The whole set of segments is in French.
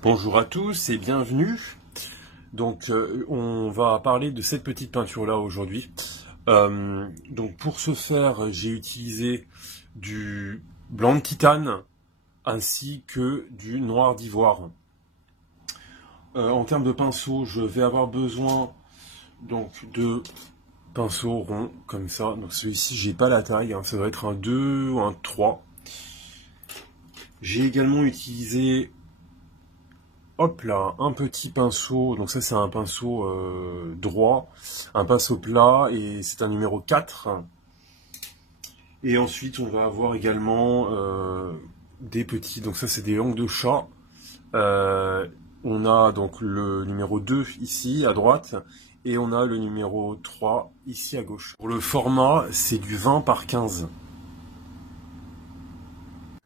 Bonjour à tous et bienvenue. On va parler de cette petite peinture là aujourd'hui. Donc pour ce faire, j'ai utilisé du blanc de titane ainsi que du noir d'ivoire. En termes de pinceau, je vais avoir besoin donc de pinceaux ronds comme ça. Donc celui-ci, j'ai pas la taille, hein, ça doit être un 2 ou un 3. J'ai également utilisé hop là, un petit pinceau, donc ça c'est un pinceau droit, un pinceau plat et c'est un numéro 4. Et ensuite on va avoir également des petits, donc ça c'est des langues de chat. On a donc le numéro 2 ici à droite et on a le numéro 3 ici à gauche. Pour le format c'est du 20 par 15.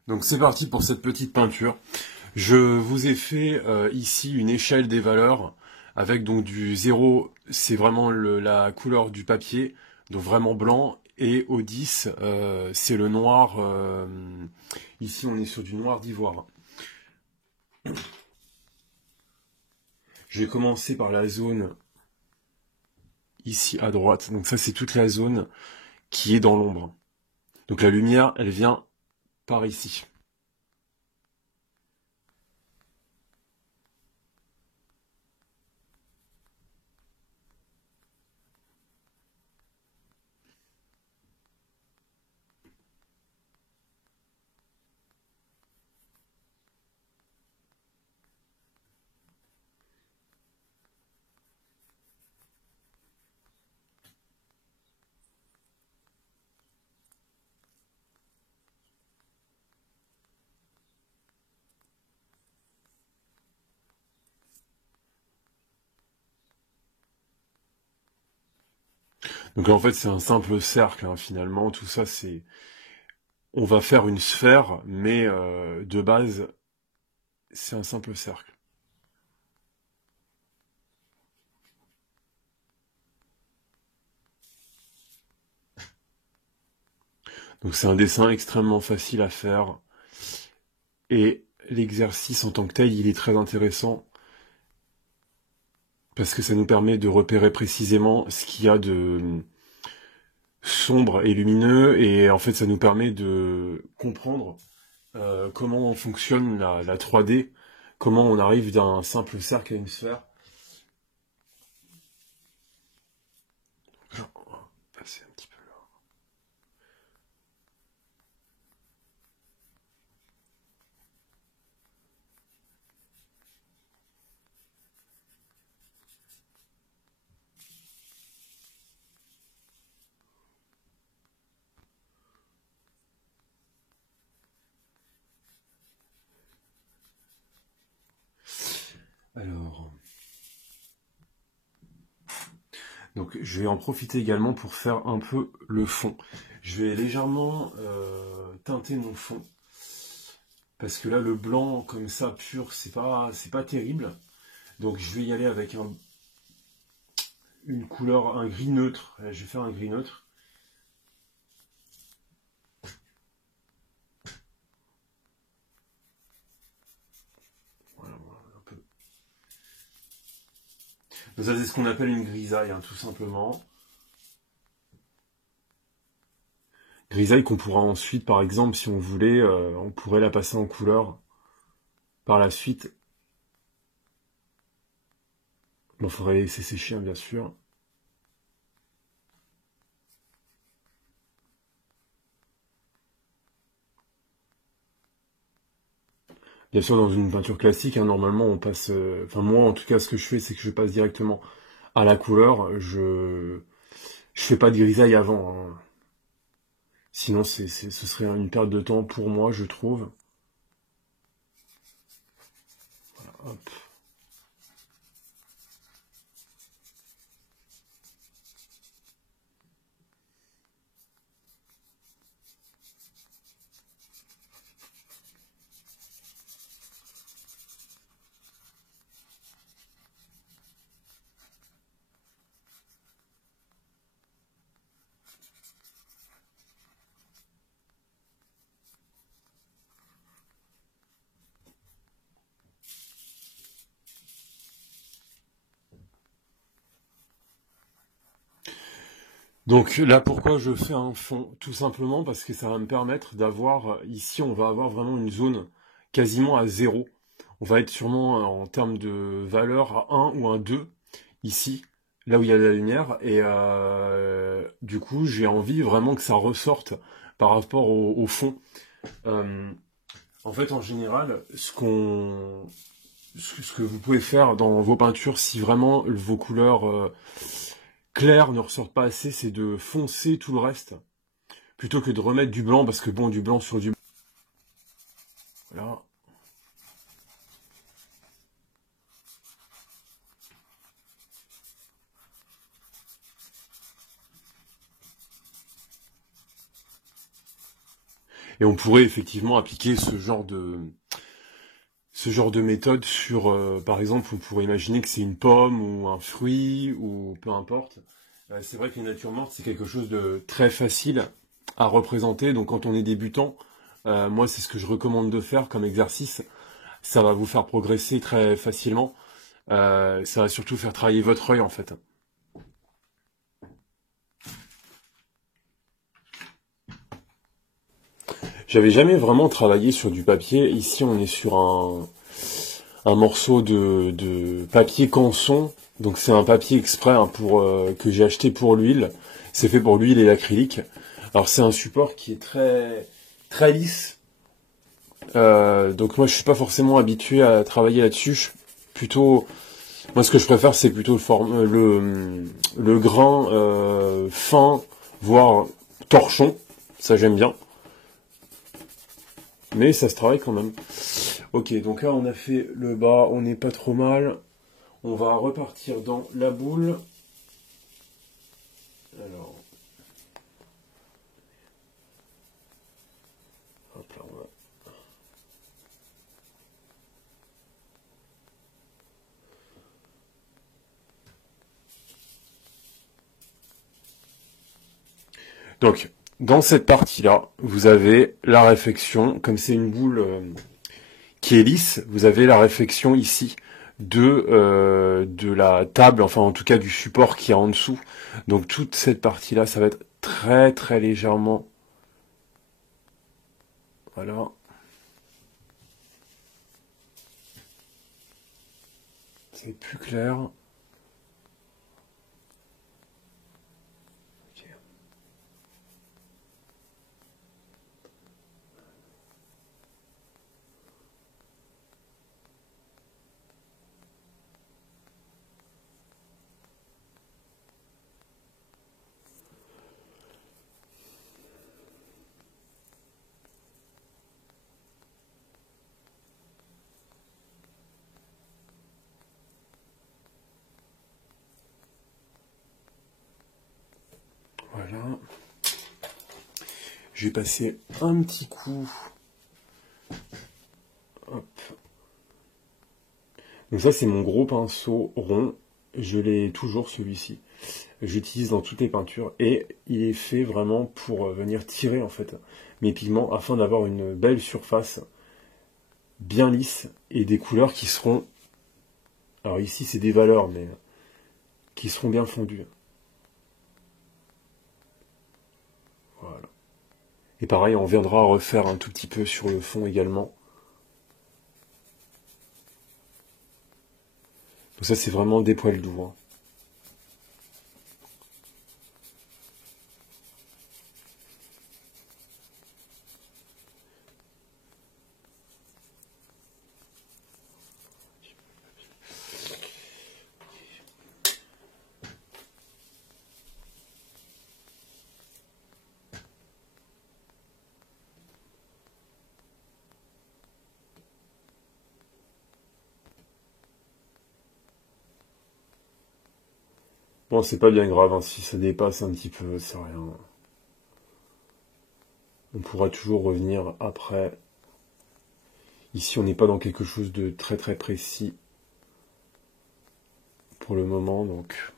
Donc c'est parti pour cette petite peinture. Je vous ai fait ici une échelle des valeurs avec donc du 0, c'est vraiment la couleur du papier, donc vraiment blanc, et au 10, c'est le noir, ici on est sur du noir d'ivoire. Je vais commencer par la zone ici à droite, donc ça c'est toute la zone qui est dans l'ombre. Donc la lumière, elle vient par ici. Donc en fait c'est un simple cercle, hein, finalement, tout ça c'est... On va faire une sphère, mais de base, c'est un simple cercle. Donc c'est un dessin extrêmement facile à faire. Et l'exercice en tant que tel, il est très intéressant. Parce que ça nous permet de repérer précisément ce qu'il y a de sombre et lumineux. Et en fait, ça nous permet de comprendre comment fonctionne la 3D. Comment on arrive d'un simple cercle à une sphère. On va passer un petit peu là. Alors, donc je vais en profiter également pour faire un peu le fond. Je vais légèrement teinter mon fond. Parce que là, le blanc comme ça, pur, c'est pas terrible. Donc je vais y aller avec une couleur, un gris neutre. Là, je vais faire un gris neutre. Voilà, un peu. Donc ça, c'est ce qu'on appelle une grisaille, hein, tout simplement. Grisaille qu'on pourra ensuite, par exemple, si on voulait, on pourrait la passer en couleur par la suite. Il faudrait laisser sécher, hein, bien sûr. Bien sûr, dans une peinture classique, hein, normalement, on passe... Enfin, moi, en tout cas, ce que je fais, c'est que je passe directement à la couleur. Je fais pas de grisaille avant, hein. Sinon, ce serait une perte de temps pour moi, je trouve. Voilà, hop. Donc là, pourquoi je fais un fond? Tout simplement parce que ça va me permettre d'avoir, ici, on va avoir vraiment une zone quasiment à zéro. On va être sûrement en termes de valeur à un ou un 2 ici, là où il y a la lumière. Et du coup, j'ai envie vraiment que ça ressorte par rapport au fond. Euh, En fait, en général, ce que vous pouvez faire dans vos peintures, si vraiment vos couleurs claires ne ressortent pas assez, c'est de foncer tout le reste, plutôt que de remettre du blanc, parce que bon, du blanc sur du blanc, voilà. Et on pourrait effectivement appliquer ce genre de méthode sur, par exemple, on pourrait imaginer que c'est une pomme ou un fruit ou peu importe. C'est vrai que les natures mortes, c'est quelque chose de très facile à représenter. Donc quand on est débutant, moi c'est ce que je recommande de faire comme exercice. Ça va vous faire progresser très facilement. Ça va surtout faire travailler votre œil en fait. J'avais jamais vraiment travaillé sur du papier. Ici on est sur un morceau de papier canson. Donc c'est un papier exprès hein, que j'ai acheté pour l'huile. C'est fait pour l'huile et l'acrylique. Alors c'est un support qui est très très lisse. Donc moi je suis pas forcément habitué à travailler là-dessus. Plutôt, moi ce que je préfère c'est plutôt le grain fin, voire torchon. Ça j'aime bien. Mais ça se travaille quand même. Ok, donc là on a fait le bas, on n'est pas trop mal. On va repartir dans la boule. Alors, hop là, on va... Donc, dans cette partie-là, vous avez la réflexion, comme c'est une boule qui est lisse, vous avez la réflexion ici de la table, enfin en tout cas du support qui est en dessous. Donc toute cette partie-là, ça va être très très légèrement... Voilà. C'est plus clair. Ok. Voilà. Je vais passer un petit coup. Hop. Donc ça, c'est mon gros pinceau rond. Je l'ai toujours, celui-ci. J'utilise dans toutes les peintures. Et il est fait vraiment pour venir tirer, en fait, mes pigments afin d'avoir une belle surface bien lisse et des couleurs qui seront... Alors ici, c'est des valeurs, mais qui seront bien fondues. Voilà. Et pareil, on viendra refaire un tout petit peu sur le fond également. Donc ça, c'est vraiment des poils doux. Hein. Bon, c'est pas bien grave, hein, si ça dépasse un petit peu, c'est rien. On pourra toujours revenir après. Ici, on n'est pas dans quelque chose de très très précis pour le moment, donc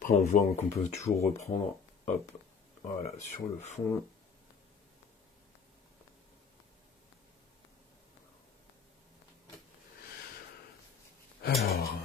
après on voit qu'on peut toujours reprendre, hop, voilà, sur le fond. Alors,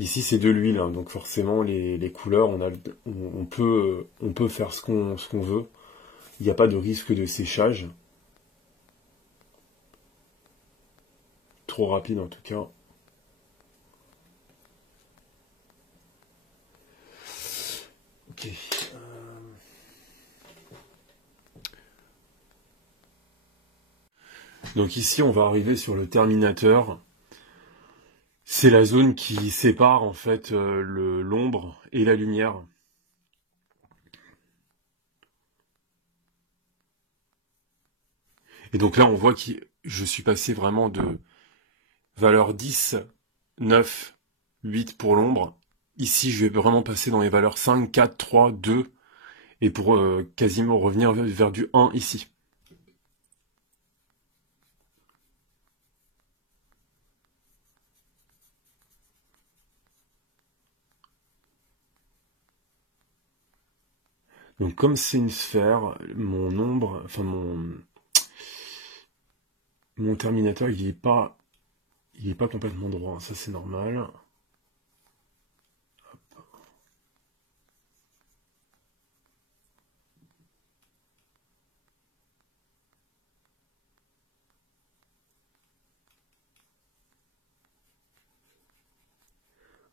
Ici, c'est de l'huile, hein, donc forcément, les couleurs, on peut faire ce qu'on veut. Il n'y a pas de risque de séchage. Trop rapide, en tout cas. Ok. Donc ici, on va arriver sur le terminateur. C'est la zone qui sépare en fait l'ombre et la lumière. Et donc là, on voit que je suis passé vraiment de valeur 10, 9, 8 pour l'ombre. Ici, je vais vraiment passer dans les valeurs 5, 4, 3, 2, et pour quasiment revenir vers du 1 ici. Donc comme c'est une sphère, mon ombre, enfin mon terminateur, il est pas complètement droit, ça c'est normal.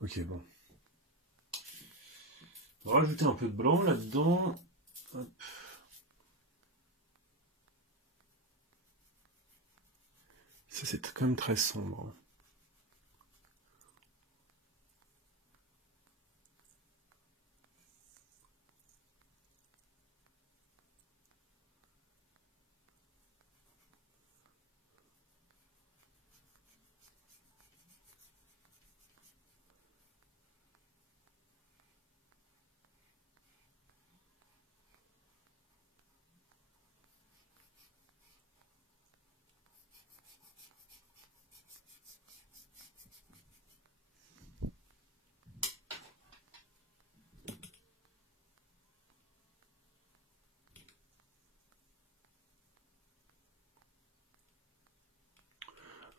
Ok, bon. On va rajouter un peu de blanc là-dedans. Hop. Ça c'est quand même très sombre.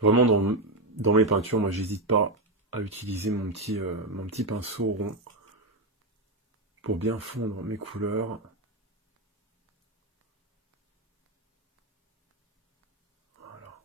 Vraiment, dans mes peintures, moi, j'hésite pas à utiliser mon petit pinceau rond pour bien fondre mes couleurs. Voilà.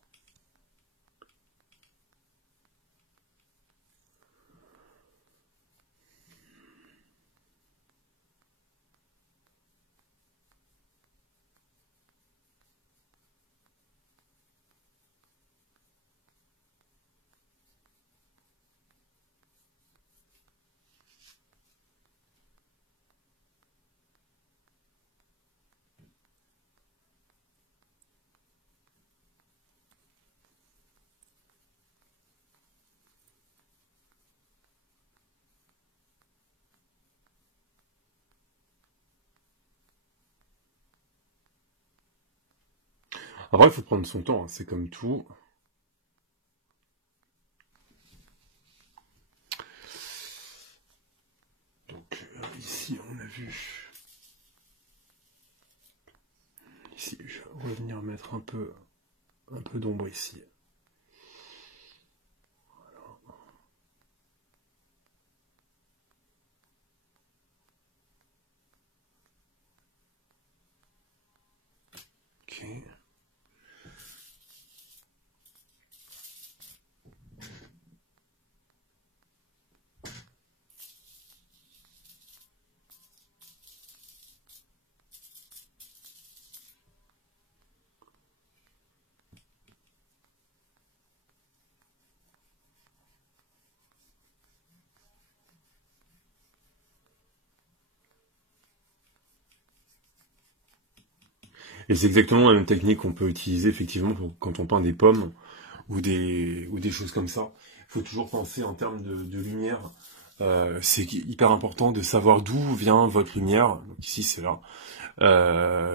Après, il faut prendre son temps, hein, c'est comme tout. Donc, ici, on a vu. Ici, je vais revenir mettre un peu d'ombre ici. Ok. Et c'est exactement la même technique qu'on peut utiliser effectivement quand on peint des pommes ou des choses comme ça. Il faut toujours penser en termes de lumière. C'est hyper important de savoir d'où vient votre lumière. Donc ici c'est là.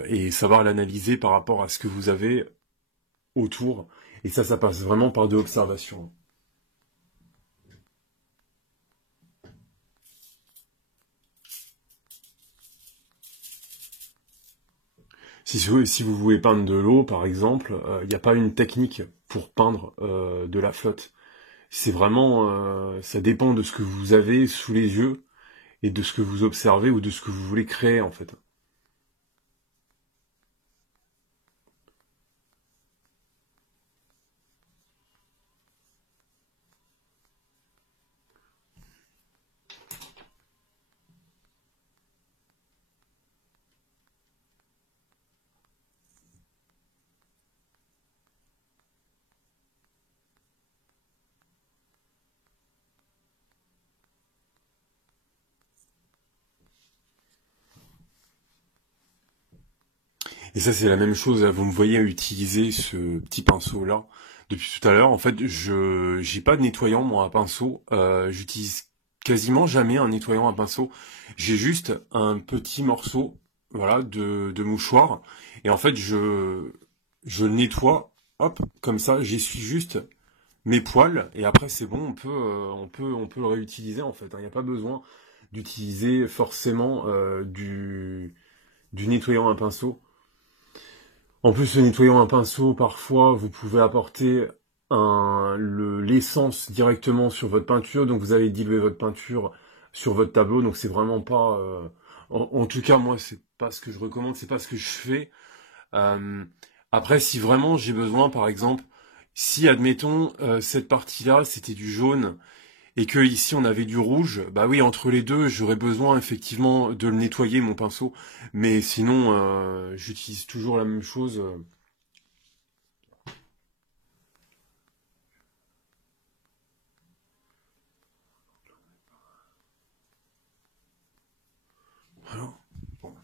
Et savoir l'analyser par rapport à ce que vous avez autour. Et ça passe vraiment par de l'observation. Si vous voulez peindre de l'eau, par exemple, il n'y a pas une technique pour peindre de la flotte. C'est vraiment, ça dépend de ce que vous avez sous les yeux et de ce que vous observez ou de ce que vous voulez créer en fait. Et ça, c'est la même chose. Là, vous me voyez utiliser ce petit pinceau là depuis tout à l'heure. En fait, je j'ai pas de nettoyant moi à pinceau. J'utilise quasiment jamais un nettoyant à pinceau. J'ai juste un petit morceau, voilà, de mouchoir. Et en fait, je le nettoie, hop, comme ça. J'essuie juste mes poils et après c'est bon. On peut le réutiliser en fait. Il n'y a pas besoin d'utiliser forcément du nettoyant à pinceau. En plus, le nettoyant à pinceau, parfois, vous pouvez apporter l'essence directement sur votre peinture, donc vous allez diluer votre peinture sur votre tableau, donc c'est vraiment pas... en tout cas, moi, c'est pas ce que je recommande, c'est pas ce que je fais. Euh, Après, si vraiment j'ai besoin, par exemple, si, admettons, cette partie-là, c'était du jaune, et que ici on avait du rouge, bah oui, entre les deux, j'aurais besoin effectivement de le nettoyer mon pinceau, mais sinon j'utilise toujours la même chose. Voilà. Bon.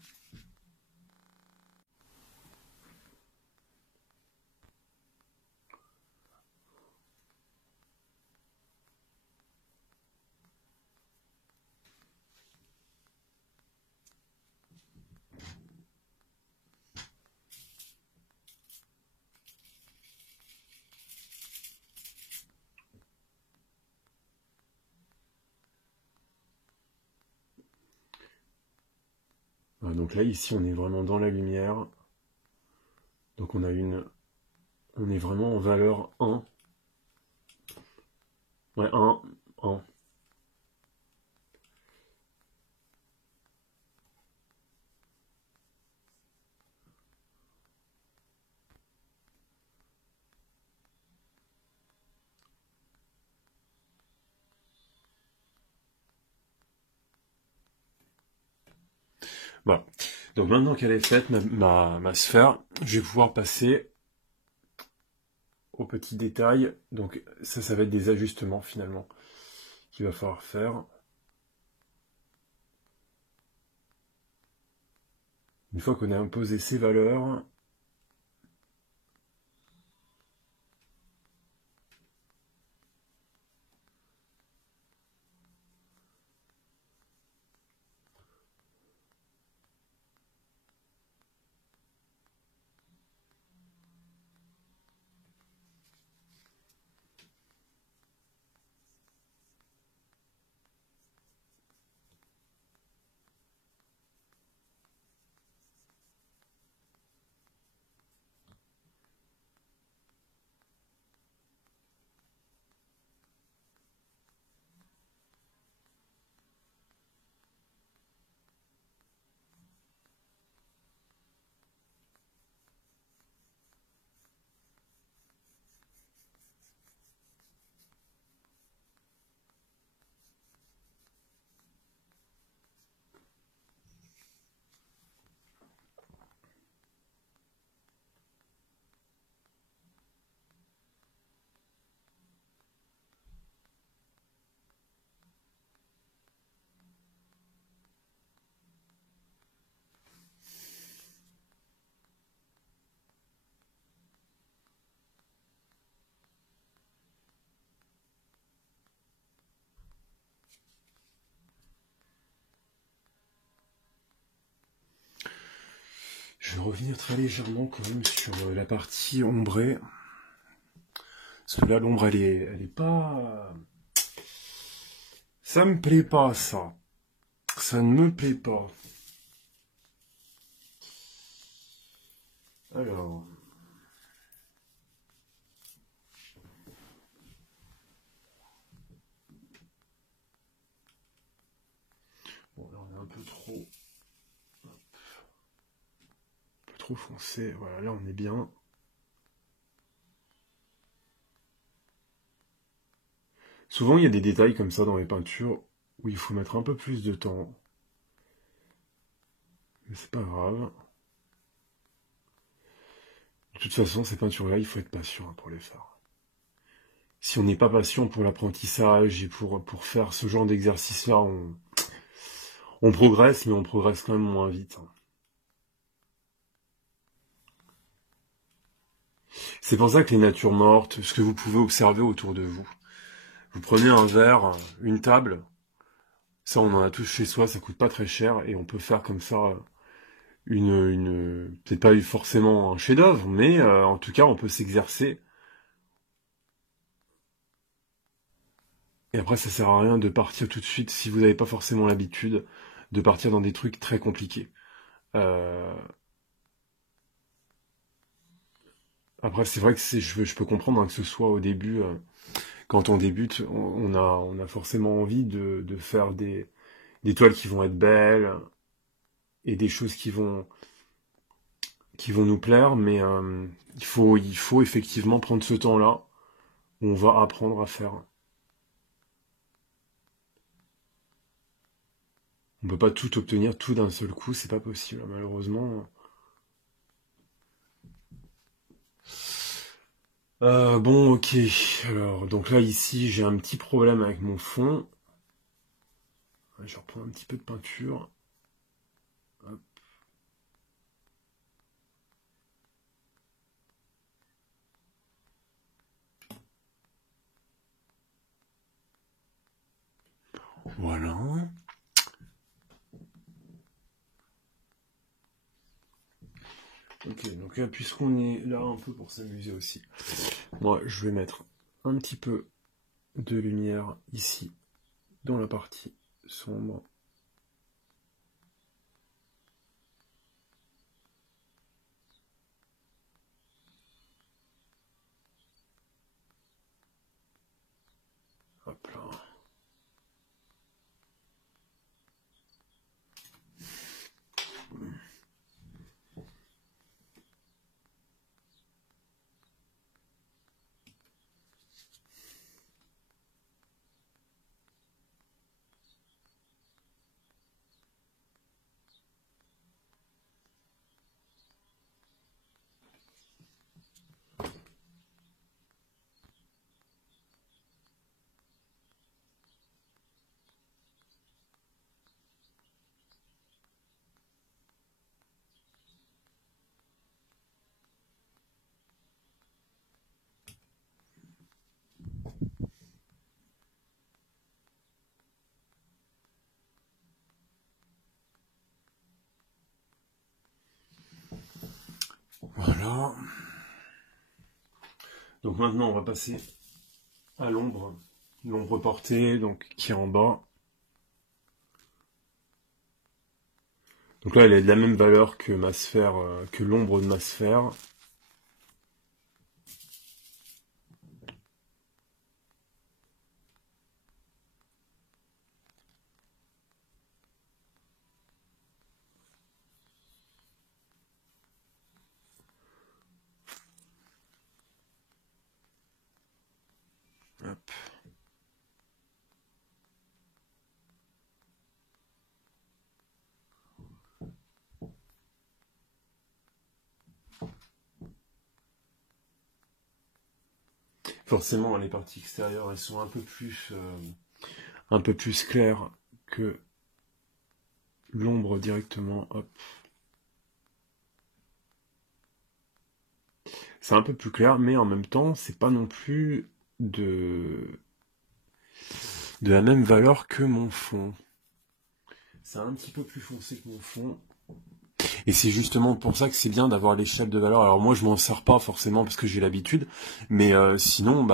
Voilà, donc là ici on est vraiment dans la lumière, donc on est vraiment en valeur 1. Ouais, 1, 1. Voilà. Donc maintenant qu'elle est faite, ma sphère, je vais pouvoir passer aux petits détails. Donc ça va être des ajustements finalement qu'il va falloir faire. Une fois qu'on a imposé ces valeurs, je vais revenir très légèrement quand même sur la partie ombrée. Parce que là, l'ombre, elle est pas... Ça me plaît pas, ça. Ça ne me plaît pas. Alors... Bon, là on est un peu trop foncé. Voilà, là on est bien. Souvent il y a des détails comme ça dans les peintures où il faut mettre un peu plus de temps. Mais c'est pas grave. De toute façon, ces peintures-là, il faut être patient pour les faire. Si on n'est pas patient pour l'apprentissage et pour faire ce genre d'exercice-là, on progresse, mais on progresse quand même moins vite. C'est pour ça que les natures mortes, ce que vous pouvez observer autour de vous, vous prenez un verre, une table, ça on en a tous chez soi, ça coûte pas très cher, et on peut faire comme ça peut-être pas forcément un chef-d'œuvre, mais en tout cas on peut s'exercer. Et après ça sert à rien de partir tout de suite, si vous n'avez pas forcément l'habitude, de partir dans des trucs très compliqués. Euh, Après c'est vrai que je peux comprendre hein, que ce soit au début, quand on débute, on a forcément envie de faire des toiles qui vont être belles et des choses qui vont nous plaire, mais il faut effectivement prendre ce temps-là où on va apprendre à faire. On peut pas tout obtenir tout d'un seul coup, c'est pas possible, malheureusement. Bon, ok. Alors, donc là, ici, j'ai un petit problème avec mon fond. Je reprends un petit peu de peinture. Hop. Voilà. Ok, donc là, puisqu'on est là un peu pour s'amuser aussi, moi, je vais mettre un petit peu de lumière ici, dans la partie sombre. Hop là. Voilà. Donc maintenant, on va passer à l'ombre. L'ombre portée, donc qui est en bas. Donc là, elle est de la même valeur que ma sphère, que l'ombre de ma sphère. Hop. Forcément, les parties extérieures, elles sont un peu plus claires que l'ombre directement. Hop. C'est un peu plus clair, mais en même temps, c'est pas non plus de la même valeur que mon fond. C'est un petit peu plus foncé que mon fond. Et c'est justement pour ça que c'est bien d'avoir l'échelle de valeur. Alors moi, je m'en sers pas forcément parce que j'ai l'habitude, mais sinon,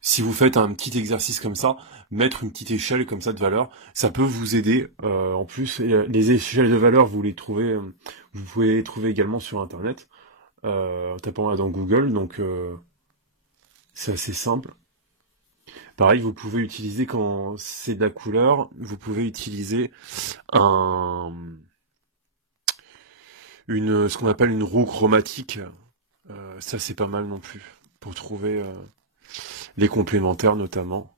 si vous faites un petit exercice comme ça, mettre une petite échelle comme ça de valeur, ça peut vous aider. En plus, les échelles de valeur, vous pouvez les trouver également sur Internet, en tapant là dans Google, donc c'est assez simple. Pareil, vous pouvez utiliser, quand c'est de la couleur, vous pouvez utiliser un, ce qu'on appelle une roue chromatique. Ça, c'est pas mal non plus, pour trouver les complémentaires notamment.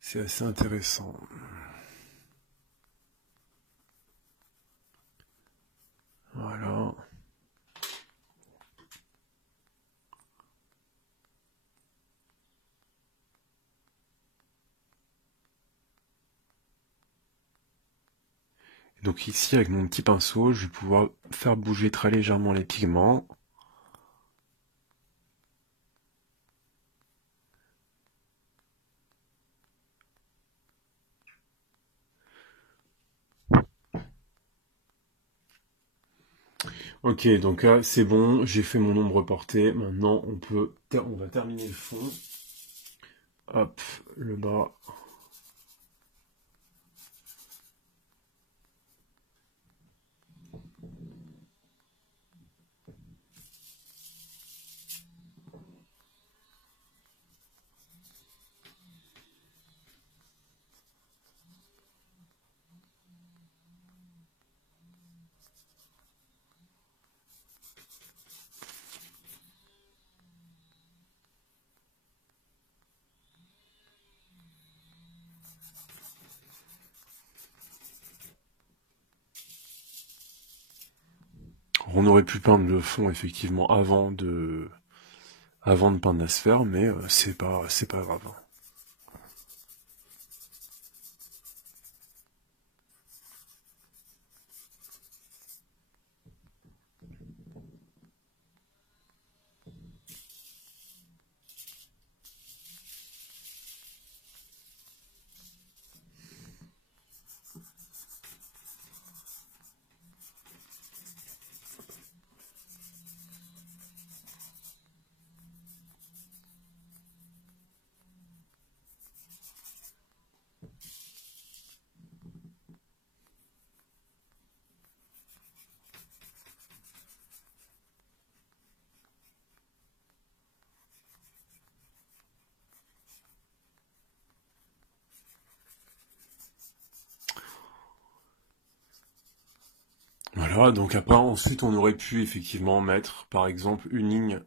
C'est assez intéressant. Voilà. Donc ici, avec mon petit pinceau, je vais pouvoir faire bouger très légèrement les pigments. Ok, donc là, c'est bon, j'ai fait mon ombre portée. Maintenant, on va terminer le fond. Hop, le bas. On aurait pu peindre le fond effectivement avant de peindre la sphère, mais c'est pas grave. Voilà, donc après, ensuite, on aurait pu effectivement mettre, par exemple, une ligne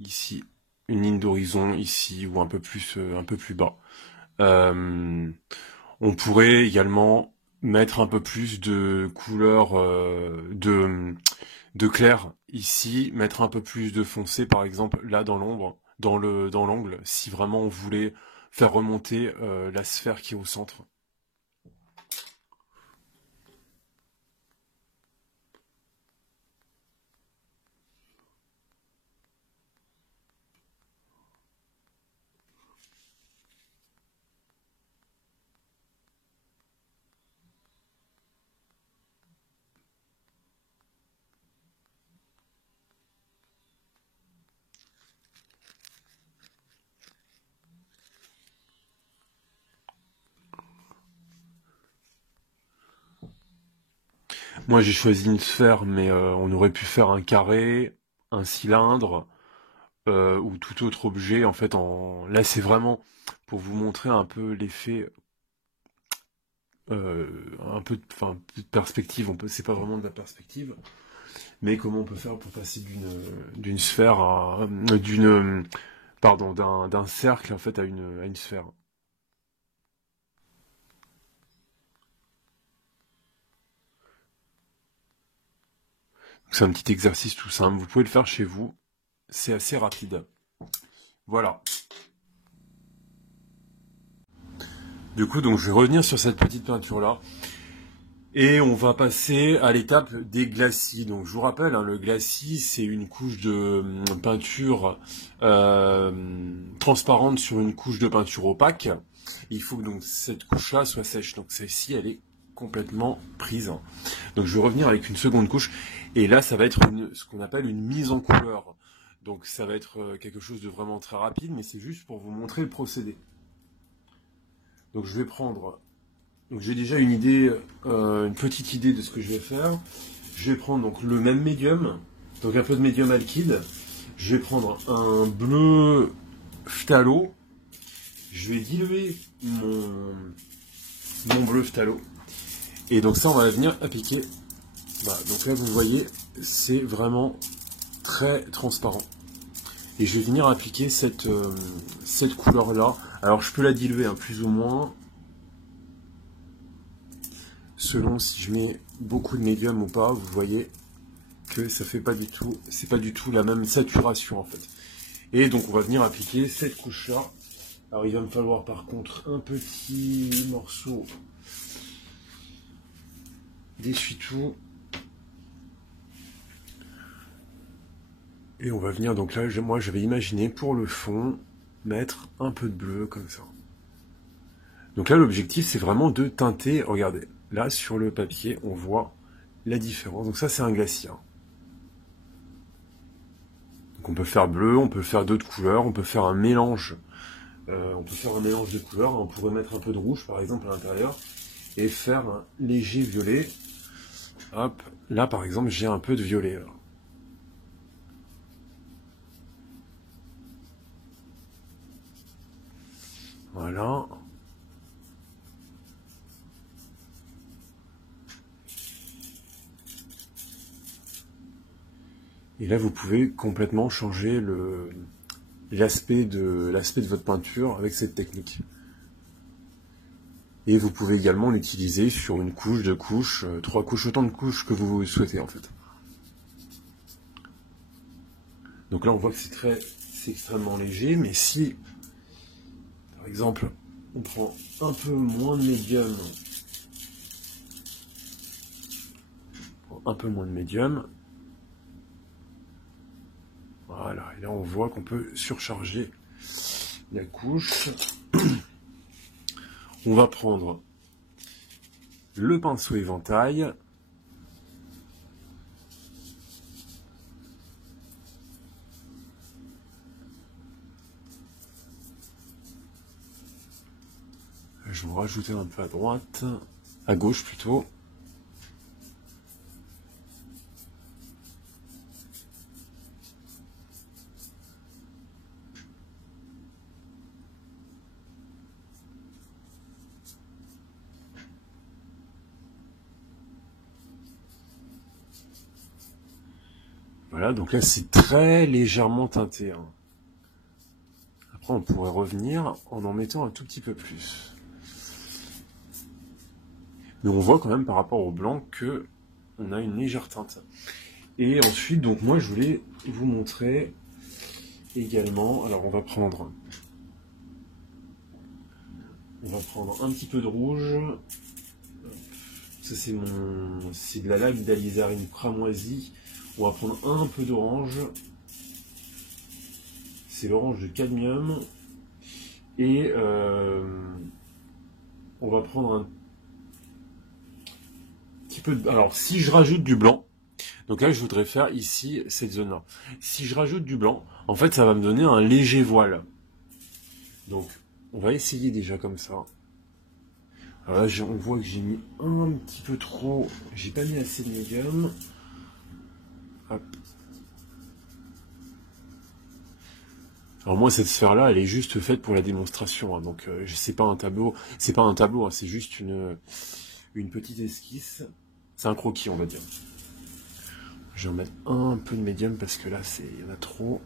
ici, une ligne d'horizon ici, ou un peu plus bas. Euh, on pourrait également mettre un peu plus de couleur de clair ici, mettre un peu plus de foncé, par exemple, là dans l'ombre, dans l'angle, si vraiment on voulait faire remonter la sphère qui est au centre. Moi j'ai choisi une sphère, mais on aurait pu faire un carré, un cylindre, ou tout autre objet. En fait, là c'est vraiment pour vous montrer un peu l'effet, enfin, de perspective. C'est pas vraiment de la perspective, mais comment on peut faire pour passer d'une sphère pardon, d'un cercle en fait à une sphère. C'est un petit exercice tout simple. Vous pouvez le faire chez vous. C'est assez rapide. Voilà. Du coup, donc je vais revenir sur cette petite peinture là. Et on va passer à l'étape des glacis. Donc je vous rappelle, hein, le glacis, c'est une couche de peinture transparente sur une couche de peinture opaque. Il faut que donc cette couche-là soit sèche. Donc celle-ci, elle est complètement prise. Donc je vais revenir avec une seconde couche. Et là, ça va être ce qu'on appelle une mise en couleur. Donc ça va être quelque chose de vraiment très rapide, mais c'est juste pour vous montrer le procédé. Donc je vais prendre... Donc j'ai déjà une idée, une petite idée de ce que je vais faire. Je vais prendre donc le même médium, donc un peu de médium alkyd. Je vais prendre un bleu phthalo, Je vais diluer mon bleu phthalo. Et donc ça, on va venir appliquer. Voilà, donc là, vous voyez, c'est vraiment très transparent. Et je vais venir appliquer cette couleur-là. Alors, je peux la diluer, hein, plus ou moins, selon si je mets beaucoup de médium ou pas. Vous voyez que ça fait pas du tout, c'est pas du tout la même saturation en fait. Et donc, on va venir appliquer cette couche-là. Alors, il va me falloir par contre un petit morceau d'essuie-tout. Et on va venir, donc là, moi j'avais imaginé pour le fond, mettre un peu de bleu comme ça. Donc là, l'objectif, c'est vraiment de teinter. Regardez, là, sur le papier, on voit la différence. Donc ça, c'est un glacier. Donc on peut faire bleu, on peut faire d'autres couleurs, on peut faire un mélange. De couleurs. On pourrait mettre un peu de rouge, par exemple, à l'intérieur, et faire un léger violet. Hop, là, par exemple, j'ai un peu de violet. Là. Voilà. Et là, vous pouvez complètement changer l'aspect de votre peinture avec cette technique. Et vous pouvez également l'utiliser sur une couche, 2 couches, 3 couches, autant de couches que vous souhaitez en fait. Donc là, on voit que c'est extrêmement léger, mais si, par exemple, on prend un peu moins de médium, voilà, et là on voit qu'on peut surcharger la couche. On va prendre le pinceau éventail. Je vais en rajouter un peu à droite, à gauche plutôt. Voilà, donc là c'est très légèrement teinté. Hein. Après on pourrait revenir en mettant un tout petit peu plus. Mais on voit quand même par rapport au blanc que on a une légère teinte. Et ensuite, donc moi je voulais vous montrer également, alors on va prendre un petit peu de rouge. Ça c'est de la laque d'alizarine cramoisie. On va prendre un peu d'orange. C'est l'orange de cadmium. Et on va prendre un petit peu de... Alors si je rajoute du blanc, donc là je voudrais faire ici cette zone là. Si je rajoute du blanc, en fait ça va me donner un léger voile. Donc on va essayer déjà comme ça. Alors là on voit que j'ai mis un petit peu trop, j'ai pas mis assez de médium. Hop. Alors moi cette sphère là elle est juste faite pour la démonstration, hein, donc c'est pas un tableau, hein, c'est juste une petite esquisse, c'est un croquis on va dire. Je vais en mettre un peu de médium parce que là il y en a trop.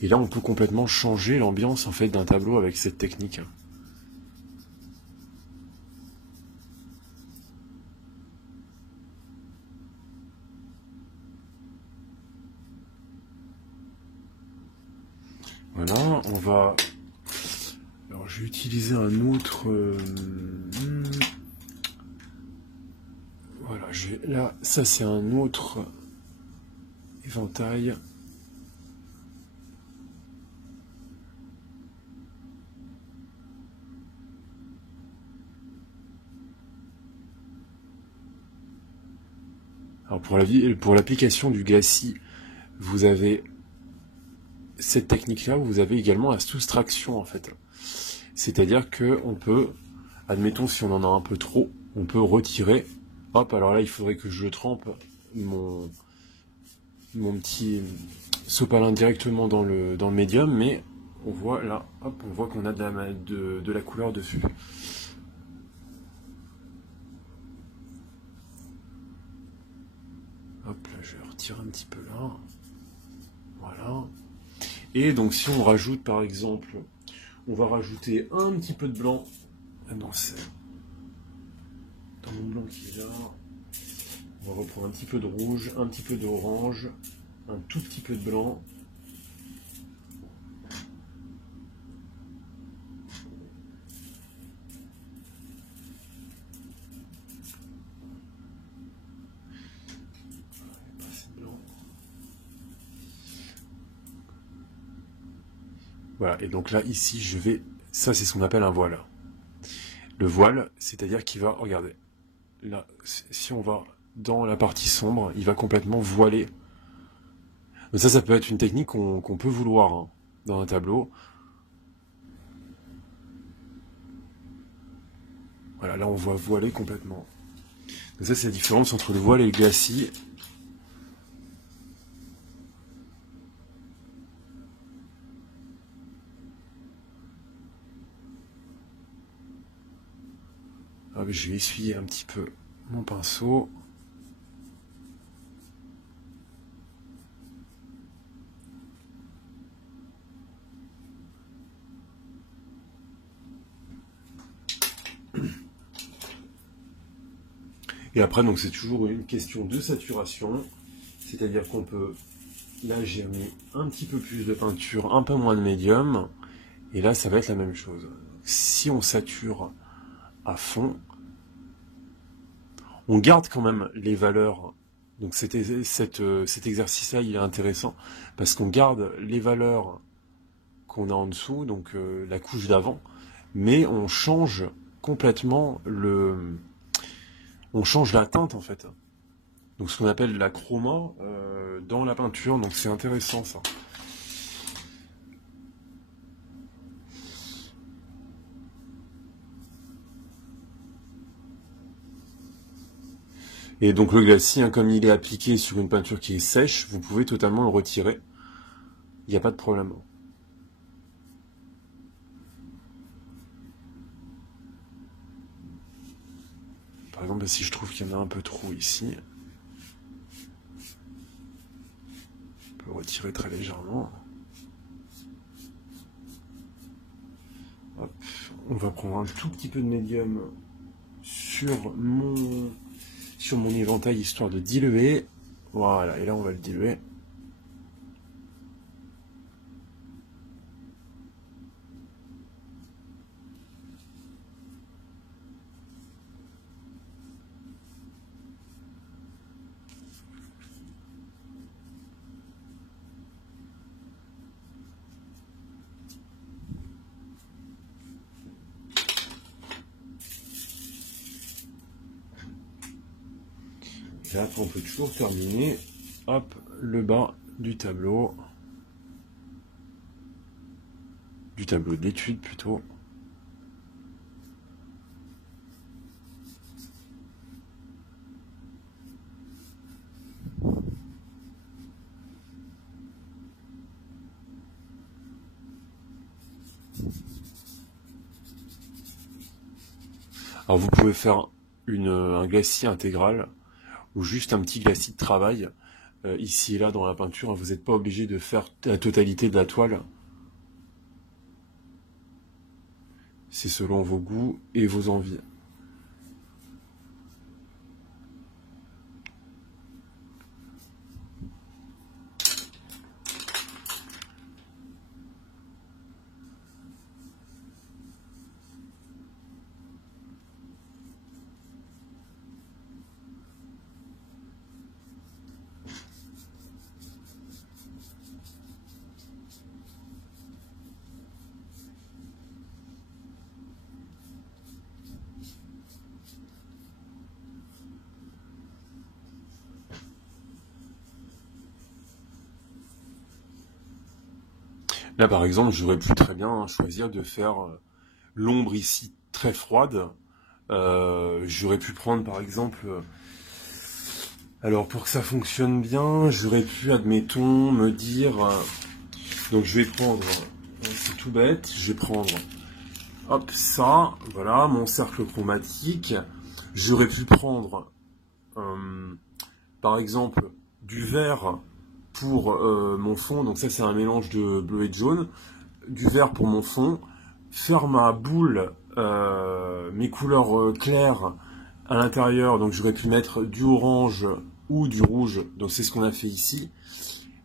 Et là, on peut complètement changer l'ambiance en fait d'un tableau avec cette technique. Voilà, on va... Alors, je vais utiliser un autre... Voilà, là, ça c'est un autre éventail. Alors pour l'application du glacis, vous avez cette technique-là, vous avez également la soustraction en fait. C'est-à-dire que on peut, admettons si on en a un peu trop, on peut retirer. Hop, alors là il faudrait que je trempe mon petit sopalin directement dans le médium, mais on voit là, hop, on voit qu'on a de la couleur dessus. Hop, là je retire un petit peu là. Voilà. Et donc si on rajoute par exemple, on va rajouter un petit peu de blanc dans mon blanc qui est là. On va reprendre un petit peu de rouge, un petit peu d'orange, un tout petit peu de blanc. Voilà, et donc là, ici, je vais... Ça, c'est ce qu'on appelle un voile. Le voile, c'est-à-dire qu'il va... Regardez, là, si on va dans la partie sombre, il va complètement voiler. Mais ça peut être une technique qu'on peut vouloir hein, dans un tableau. Voilà, là, on voit voiler complètement. Donc ça, c'est la différence entre le voile et le glacis. Ah, je vais essuyer un petit peu mon pinceau. Et après, donc c'est toujours une question de saturation. C'est-à-dire qu'on peut... Là, j'ai mis un petit peu plus de peinture, un peu moins de médium. Et là, ça va être la même chose. Si on sature à fond, on garde quand même les valeurs. Donc cet exercice-là, il est intéressant parce qu'on garde les valeurs qu'on a en dessous, donc la couche d'avant, mais on change complètement on change la teinte en fait. Donc ce qu'on appelle la chroma dans la peinture, donc c'est intéressant ça. Et donc le glacis, hein, comme il est appliqué sur une peinture qui est sèche, vous pouvez totalement le retirer. Il n'y a pas de problème. Par exemple, si je trouve qu'il y en a un peu trop ici, on peut retirer très légèrement. Hop. On va prendre un tout petit peu de médium sur mon éventail, histoire de diluer. Voilà, et là on va le diluer. Et là, on peut toujours terminer, hop, le bas du tableau d'étude plutôt. Alors vous pouvez faire un glacis intégral ou juste un petit glacis de travail ici et là dans la peinture. Vous n'êtes pas obligé de faire la totalité de la toile. C'est selon vos goûts et vos envies. Là, par exemple, j'aurais pu très bien choisir de faire l'ombre ici très froide. J'aurais pu prendre, par exemple, alors pour que ça fonctionne bien, j'aurais pu, admettons, me dire, donc je vais prendre, c'est tout bête, je vais prendre, hop, ça, voilà, mon cercle chromatique. J'aurais pu prendre, par exemple, du vert pour mon fond, donc ça c'est un mélange de bleu et de jaune, du vert pour mon fond, faire ma boule, mes couleurs claires à l'intérieur, donc j'aurais pu mettre du orange ou du rouge, donc c'est ce qu'on a fait ici,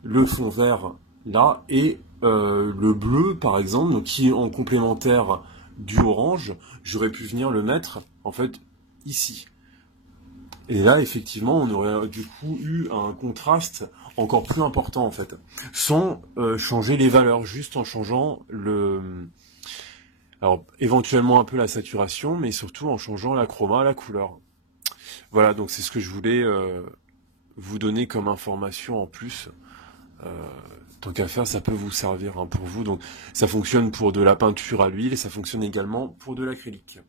le fond vert là, et le bleu par exemple, donc qui est en complémentaire du orange, j'aurais pu venir le mettre en fait ici. Et là, effectivement, on aurait du coup eu un contraste encore plus important en fait, sans changer les valeurs, juste en changeant alors éventuellement un peu la saturation, mais surtout en changeant la chroma, la couleur. Voilà, donc c'est ce que je voulais vous donner comme information en plus. Euh, Tant qu'à faire, ça peut vous servir hein, pour vous. Donc ça fonctionne pour de la peinture à l'huile et ça fonctionne également pour de l'acrylique.